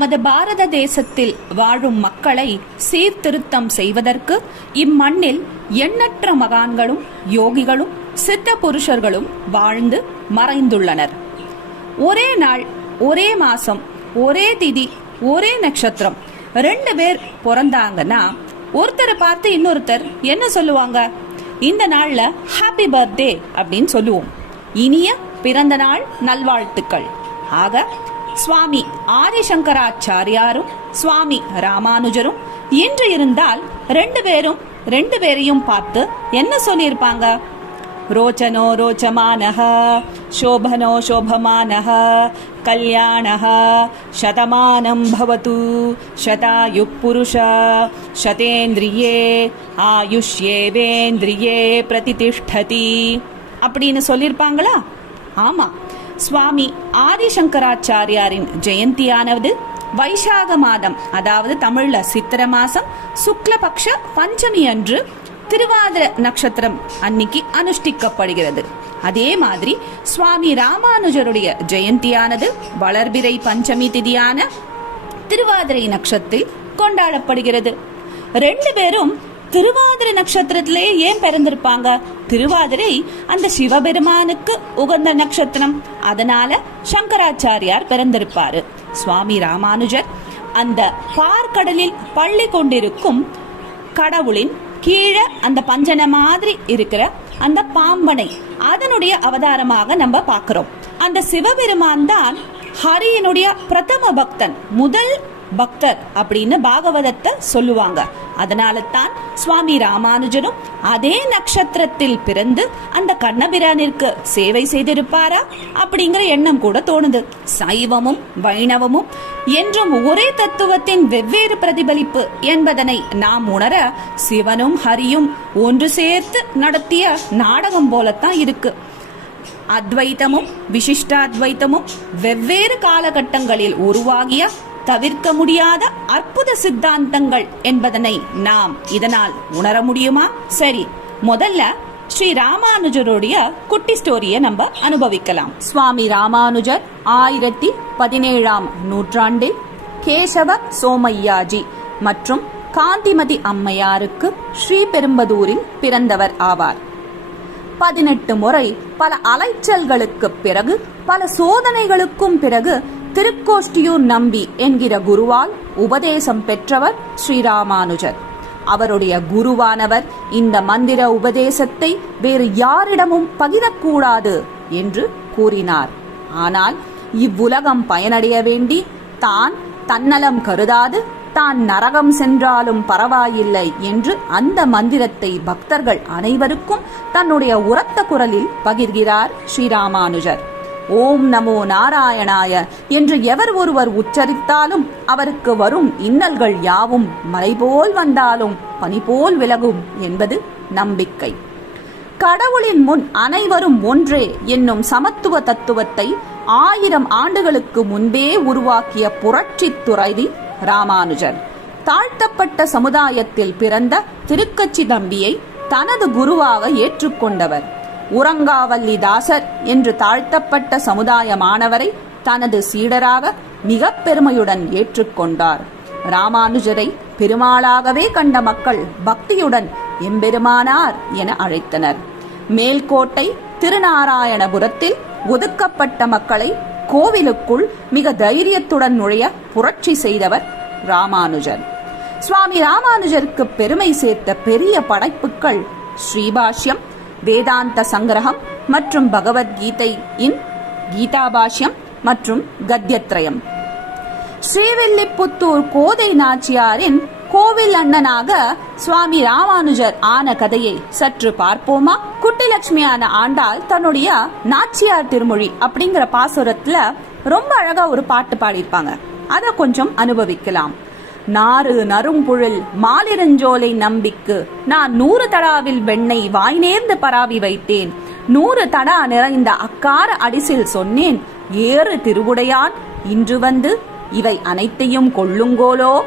நமது பாரத தேசத்தில் வாழும் மக்களை சீர்திருத்தம் செய்வதற்கு இம்மண்ணில் எண்ணற்ற மகான்களும் யோகிகளும் சித்த புருஷர்களும் வாழ்ந்து மறைந்துள்ளனர். ஒரே நாள் ஒரே மாசம் ஒரே திதி ஒரே நட்சத்திரம் ரெண்டு பேர் பிறந்தாங்கன்னா ஒருத்தரை பார்த்து இன்னொருத்தர் என்ன சொல்லுவாங்க? இந்த நாள்ல ஹாப்பி பர்த்டே அப்படின்னு சொல்லுவோம். இனிய பிறந்த நாள் நல்வாழ்த்துக்கள். ஆக சுவாமி ஆதிசங்கராச்சாரியாரும் சுவாமி ராமானுஜரும் இன்று இருந்தால் ரெண்டு பேரும் ரெண்டு பேரையும் பார்த்து என்ன சொல்லியிருப்பாங்க? ரோச்சனோ ரோச்சமானஹ சோபனோ சோபமானஹ கல்யாணஹ சதமானம் பவத்து சதாயு புருஷ சதேந்திரியே ஆயுஷ்யேவேந்திரியே பிரதிதிஷ்டதி. அப்படின்னு சொல்லியிருப்பாங்களா? ஆமாம் சுவாமி ஆதிசங்கராச்சாரியாரின் ஜெயந்தியானது வைசாக மாதம் அதாவது தமிழ்ல சித்திர மாசம் சுக்லபக்ஷ பஞ்சமி அன்று திருவாதிர நட்சத்திரம் அன்னைக்கு அனுஷ்டிக்கப்படுகிறது. அதே மாதிரி சுவாமி ராமானுஜருடைய ஜெயந்தியானது வளர்பிறை பஞ்சமி திதியான திருவாதிரை நட்சத்திரத்தில் கொண்டாடப்படுகிறது. ரெண்டு பேரும் திருவாதிரை நட்சத்திரத்திலே ஏன் பிறந்திருப்பாங்க? திருவாதிரை அந்த சிவபெருமானுக்கு உகந்த நட்சத்திரம். அதனால சங்கராச்சாரியார் பிறந்திருப்பாரு. சுவாமி ராமானுஜர் அந்த பார்க்கடலில் பள்ளி கொண்டிருக்கும் கடவுளின் கீழே அந்த பஞ்சனை மாதிரி இருக்கிற அந்த பாம்பனை அதனுடைய அவதாரமாக நம்ம பார்க்கிறோம். அந்த சிவபெருமான் தான் ஹரியினுடைய பிரதம பக்தன் முதல் பக்தர் அப்படின்னு பாகவதத்தை சொல்லுவாங்க. அதனால தான் சுவாமி ராமானுஜனும் அதே நட்சத்திரத்தில் பிறந்து அந்த கண்ணபிரானிற்கு சேவை செய்திருப்பாரா அப்படிங்கிற எண்ணம் கூட தோணுது. சைவமும் வைணவமும் என்றும் ஒரே தத்துவத்தின் வெவ்வேறு பிரதிபலிப்பு என்பதனை நாம் உணர சிவனும் ஹரியும் ஒன்று சேர்த்து நடத்திய நாடகம் போலத்தான் இருக்கு. அத்வைத்தமும் விசிஷ்டாத்வைத்தமும் வெவ்வேறு காலகட்டங்களில் உருவாகிய தவிர்க்க முடியாத அற்புத சித்தாந்தங்கள் என்பதனை நாம் இதனால் உணர முடியுமா? சரி முதல்ல ஸ்ரீ ராமானுஜருடைய குட்டி ஸ்டோரியை நம்ம அனுபவிக்கலாம். சுவாமி ராமானுஜர் ஆயிரத்தி பதினேழாம் நூற்றாண்டில் கேசவ சோமையாஜி மற்றும் காந்திமதி அம்மையாருக்கு ஸ்ரீபெரும்பதூரில் பிறந்தவர் ஆவார். பதினெட்டு முறை பல அலைச்சல்களுக்கு பிறகு பல சோதனைகளுக்கும் பிறகு திருக்கோஷ்டியூர் நம்பி என்கிற குருவால் உபதேசம் பெற்றவர் ஸ்ரீராமானுஜர். அவருடைய குருவானவர் இந்த மந்திர உபதேசத்தை வேறு யாரிடமும் பகிரக்கூடாது என்று கூறினார். ஆனால் இவ்வுலகம் பயனடைய வேண்டி தான் தன்னலம் கருதாது தான் நரகம் சென்றாலும் பரவாயில்லை என்று அந்த மந்திரத்தை பக்தர்கள் அனைவருக்கும் தன்னுடைய உரத்த குரலில் பகிர்கிறார் ஸ்ரீராமானுஜர். ஓம் நமோ நாராயணாய என்று எவர் ஒருவர் உச்சரித்தாலும் அவருக்கு வரும் இன்னல்கள் யாவும் மலைபோல் வந்தாலும் பனிபோல் விலகும் என்பது நம்பிக்கை. கடவுளின் முன் அனைவரும் ஒன்றே என்னும் சமத்துவ தத்துவத்தை ஆயிரம் ஆண்டுகளுக்கு முன்பே உருவாக்கிய புரட்சி துறைவி ராமானுஜர். தாழ்த்தப்பட்ட சமுதாயத்தில் பிறந்த திருக்கச்சி தம்பியை தனது குருவாக ஏற்றுக்கொண்டவர். உறங்காவல்லி தாசர் என்று தாழ்த்தப்பட்ட சமுதாய மாணவரை தனது சீடராக மிக பெருமையுடன் ஏற்றுக்கொண்டார். ராமானுஜரை பெருமாளாகவே கண்ட மக்கள் பக்தியுடன் எம்பெருமானார் என அழைத்தனர். மேல்கோட்டை திருநாராயணபுரத்தில் ஒதுக்கப்பட்ட மக்களை கோவிலுக்குள் மிக தைரியத்துடன் நுழைய புரட்சி செய்தவர் ராமானுஜர். சுவாமி ராமானுஜருக்கு பெருமை சேர்த்த பெரிய படைப்புகள் ஸ்ரீபாஷ்யம் வேதாந்த சங்கிரகம் மற்றும் பகவத்கீதை இன் கீதாபாஷ்யம் மற்றும் கத்தியத்ரயம் ஸ்ரீவில்லிபுத்தூர் கோதை நாச்சியாரின் கோவில் அண்ணனாக சுவாமி ராமானுஜர் ஆன கதையை சற்று பார்ப்போமா? குட்டிலட்சுமியான ஆண்டாள் தன்னுடைய நாச்சியார் திருமொழி அப்படிங்கிற பாசுரத்துல ரொம்ப அழகா ஒரு பாட்டு பாடியிருப்பாங்க. அதை கொஞ்சம் அனுபவிக்கலாம். நாறு நறும்புழல் மாலிரஞ்சோலை நம்பிக்கு. நான் நூறு தடாவில் வெண்ணெய் வாய் நேர்ந்து பராவி வைத்தேன். நூறு தடா நிறைந்த அக்கார அடிசில் சொன்னேன் ஏறு திருவுடையான் இன்று வந்து இவை அனைத்தையும் கொள்ளுங்கோலோ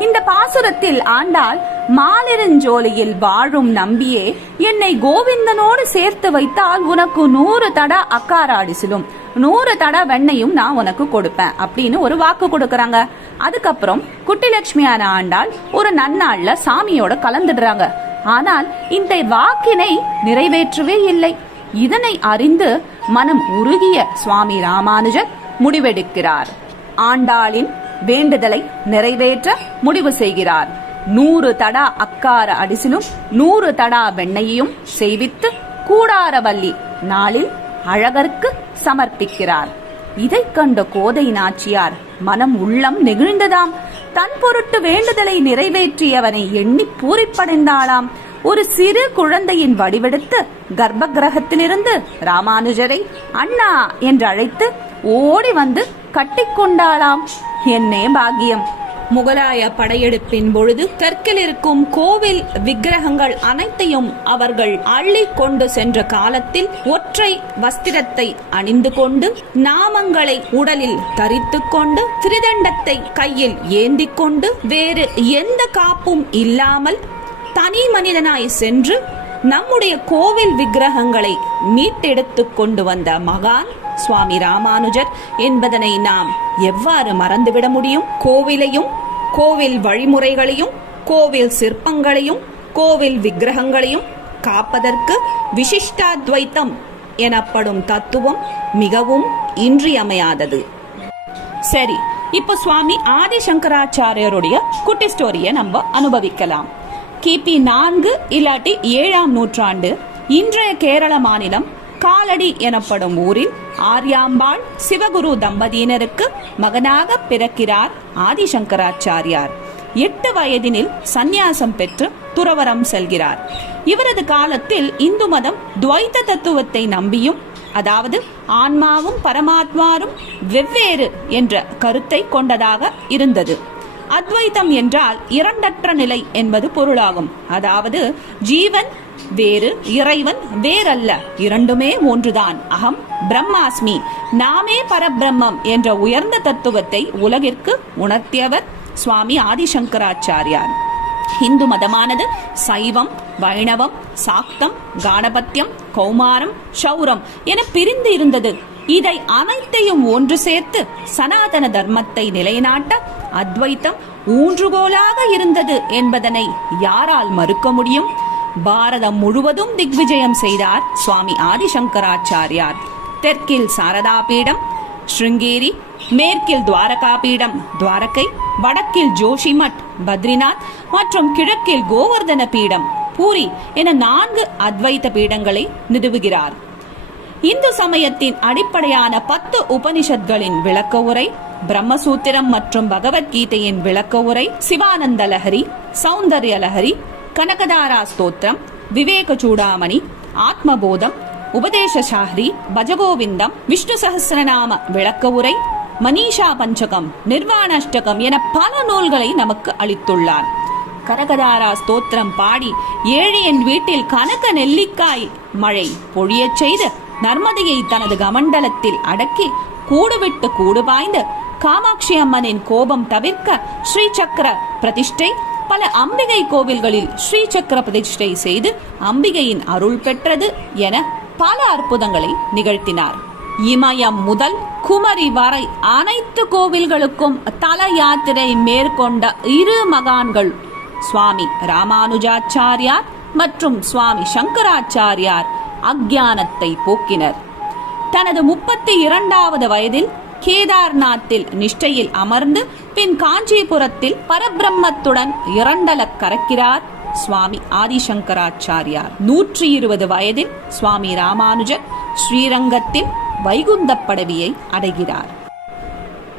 இந்த பாசுரத்தில் ஆண்டாள் மாலிரஞ்சோலையில் வாழும் நம்பியே என்னை கோவிந்தனோடு சேர்த்து வைத்தால் உனக்கு நூறு தட அக்கார அடிசிலும் நூறு தட வெண்ணையும் நான் உனக்கு கொடுப்பேன் அப்படின்னு ஒரு வாக்கு கொடுக்கறாங்க. அதுக்கப்புறம் குட்டிலட்சுமியான ஆண்டாள் ஒரு நன்னாள்ல சாமியோட கலந்துடுறாங்க. ஆனால் இந்த வாக்கினை நிறைவேற்றவே இல்லை. இதனை அறிந்து மனம் உருகிய சுவாமி ராமானுஜர் முடிவெடுக்கிறார். ஆண்டாளின் வேண்டுதலை நிறைவேற்ற முடிவு செய்கிறார். நூறு தடா அக்கார அடிசிலும் நூறு தடா வெண்ணையையும் செய்வித்து கூடாரவல்லி நாளில் அழகருக்கு சமர்ப்பிக்கிறார். இதைக் கண்ட கோதை நாச்சியார் மனம் உள்ளம் நெகிழ்ந்ததாம். தன் பொருட்டு வேண்டுதலை நிறைவேற்றியவனை எண்ணி பூரிப்படைந்தாளாம். ஒரு சிறு குழந்தையின் வடிவெடுத்து கர்ப்ப கிரகத்திலிருந்து ராமானுஜரை அண்ணா என்று அழைத்து ஓடி வந்து கட்டிக்கொண்டாளாம் என்னே பாக்கியம்! முகலாய படையெடுப்பின் பொழுது தெற்கில் இருக்கும் கோவில் விக்கிரகங்கள் அனைத்தையும் அவர்கள் அள்ளி கொண்டு சென்ற காலத்தில் ஒற்றை வஸ்திரத்தை அணிந்து கொண்டு நாமங்களை உடலில் தரித்து கொண்டு திரிதண்டத்தை கையில் ஏந்தி கொண்டு வேறு எந்த காப்பும் இல்லாமல் தனி மனிதனாய் சென்று நம்முடைய கோவில் விக்கிரகங்களை மீட்டெடுத்து கொண்டு வந்த மகான் சுவாமி ராமானுஜர் என்பதனை நாம் எவ்வாறு மறந்துவிட முடியும்? கோவிலையும் கோவில் வழிமுறைகளையும் கோவில் சிற்பங்களையும் கோவில் விக்கிரகங்களையும் காப்பதற்கு விசிஷ்டாத்வைத்தம் எனப்படும் தத்துவம் மிகவும் இன்றியமையாதது. சரி இப்ப சுவாமி ஆதிசங்கராச்சாரியருடைய குட்டி ஸ்டோரியை நம்ம அனுபவிக்கலாம். கிபி நான்கு இல்லாட்டி ஏழாம் நூற்றாண்டு இன்றைய கேரள மாநிலம் காலடி எனப்படும் ஊரில் ஆர்யாம்பாள் சிவகுரு தம்பதியினருக்கு மகனாக பிறக்கிறார் ஆதிசங்கராச்சாரியார். எட்டு வயதினில் சந்நியாசம் பெற்று துறவரம் செல்கிறார். இவரது காலத்தில் இந்து மதம் துவைத்த தத்துவத்தை நம்பியும் அதாவது ஆன்மாவும் பரமாத்மாரும் வெவ்வேறு என்ற கருத்தை கொண்டதாக இருந்தது. அத்வைத்தம் என்றால் இரண்டற்ற நிலை என்பது பொருளாகும். அதாவது ஜீவன் வேறு இறைவன் வேறல்ல. இரண்டுமே ஒன்றுதான். அகம் பிரம்மாஸ்மி. நாமே பரபிரம்மம் என்ற உயர்ந்த தத்துவத்தை உலகிற்கு உணர்த்தியவர் சுவாமி ஆதிசங்கராச்சாரியார். இந்து மதமானது சைவம் வைணவம் சாக்தம் காணபத்தியம் கௌமாரம் சௌரம் என பிரிந்து இருந்தது. இதை அனைத்தையும் ஒன்று சேர்த்து சனாதன தர்மத்தை நிலைநாட்ட அத்வைத்தம் ஊன்றுகோலாக இருந்தது என்பதனை யாரால் மறுக்க முடியும்? பாரதம் முழுவதும் திக்விஜயம் செய்தார் சுவாமி ஆதிசங்கராச்சாரியார். தெற்கில் சாரதா பீடம் ஸ்ருங்கேரி மேற்கில் துவாரகா பீடம் துவாரகை வடக்கில் ஜோஷிமட் பத்ரிநாத் மற்றும் கிழக்கில் கோவர்தன பீடம் பூரி என நான்கு அத்வைத பீடங்களை நிறுவுகிறார் இந்து சமயத்தின் அடிப்படையான பத்து உபனிஷத்களின் விளக்க உரை பிரம்மசூத்திரம் மற்றும் பகவத்கீதையின் விளக்க உரை சிவானந்த லஹரி சௌந்தர்ய லஹரி கனகதாரா ஸ்தோத்திரம் விவேக சூடாமணி ஆத்மபோதம் உபதேச சாஹரி பஜகோவிந்தம் விஷ்ணு சகசிரநாம விளக்க உரை மனிஷா பஞ்சகம் நிர்வாணாஷ்டகம் என பல நூல்களை நமக்கு அளித்துள்ளார். கரகதாரா ஸ்தோத்திரம் பாடி ஏழையின் வீட்டில் கனக நெல்லிக்காய் மழை பொழியச் செய்து நர்மதையை தனது கமண்டலத்தில் அடக்கி கூடுவிட்டு கூடு பாய்ந்து காமாட்சி அம்மனின் கோபம் தவிர்க்க ஸ்ரீ சக்கர பிரதிஷ்டை பல அம்பிகை கோவில்களில் ஸ்ரீ சக்கர பிரதிஷ்டை செய்து அம்பிகையின் அருள் பெற்றது என பல அற்புதங்களை நிகழ்த்தினார். இமயம் முதல் குமரி வரை அனைத்து கோவில்களுக்கும் தல யாத்திரை மேற்கொண்ட இரு மகான்கள் சுவாமி ராமானுஜாச்சாரியார் மற்றும் சுவாமி சங்கராச்சாரியார். அக்ஞானத்தை போக்கினர். தனது முப்பத்தி இரண்டாவது வயதில் கேதார்நாத்தில் நிஷ்டையில் அமர்ந்து பின் காஞ்சிபுரத்தில் பரபிரம்மத்துடன் இரண்டலக் கறக்கிறார் சுவாமி ஆதிசங்கராச்சாரியார். நூற்றி இருபது வயதில் சுவாமி ராமானுஜர் ஸ்ரீரங்கத்தில் வைகுந்த படவியை அடைகிறார்.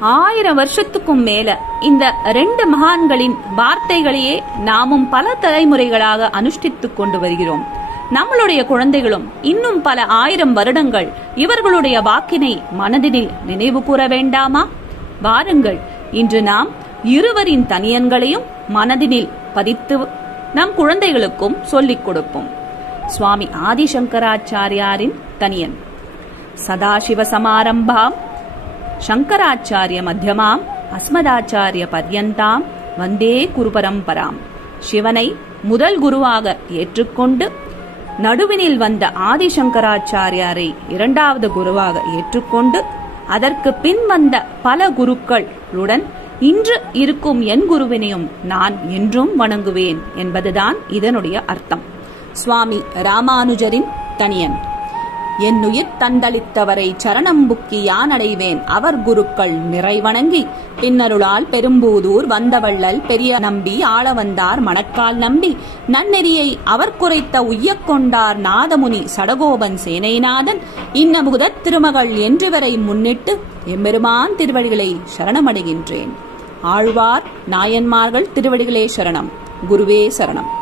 ஆயிரம் வருஷத்துக்கும் மேல இந்த ரெண்டு மகான்களின் வார்த்தைகளையே நாமும் பல தலைமுறைகளாக அனுஷ்டித்துக் கொண்டு வருகிறோம். நம்மளுடைய குழந்தைகளும் இன்னும் பல ஆயிரம் வருடங்கள் இவர்களுடைய வாக்கினை மனதினில் நினைவு கூற வேண்டாமா? வாருங்கள் இன்று நாம் இருவரின் தனியன்களையும் மனதினில் பதித்து நம் குழந்தைகளுக்கும் சொல்லிக் கொடுப்போம். சுவாமி ஆதிசங்கராச்சாரியாரின் தனியன். சதாசிவ சமாரம்பாம் சங்கராச்சாரிய மத்தியமாம் அஸ்மதாச்சாரிய பர்யந்தாம் வந்தே குரு பரம்பராம் சிவனை முதல் குருவாக ஏற்றுக்கொண்டு நடுவினில் வந்த ஆதிசங்கராச்சாரியாரை இரண்டாவது குருவாக ஏற்றுக்கொண்டு அதற்கு பின் வந்த பல குருக்களுடன் இன்று இருக்கும் என் குருவினையும் நான் என்றும் வணங்குவேன் என்பதுதான் இதனுடைய அர்த்தம். சுவாமி ராமானுஜரின் தனியன். என்னுயிர் தந்தளித்தவரை சரணம் யானடைவேன். அடைவேன் அவர் குருக்கள் நிறைவணங்கி. பின்னருளால் பெரும்பூதூர் வந்தவள்ளல் பெரிய நம்பி ஆள வந்தார் மணக்கால் நம்பி. நன்னெறியை அவர் குறைத்த உய்யக் கொண்டார் நாதமுனி சடகோபன் சேனைநாதன். இன்னமுதத் திருமகள் என்றுவரை முன்னிட்டு எம்பெருமான் திருவடிகளை சரணமடைகின்றேன். ஆழ்வார் நாயன்மார்கள் திருவடிகளே சரணம். குருவே சரணம்.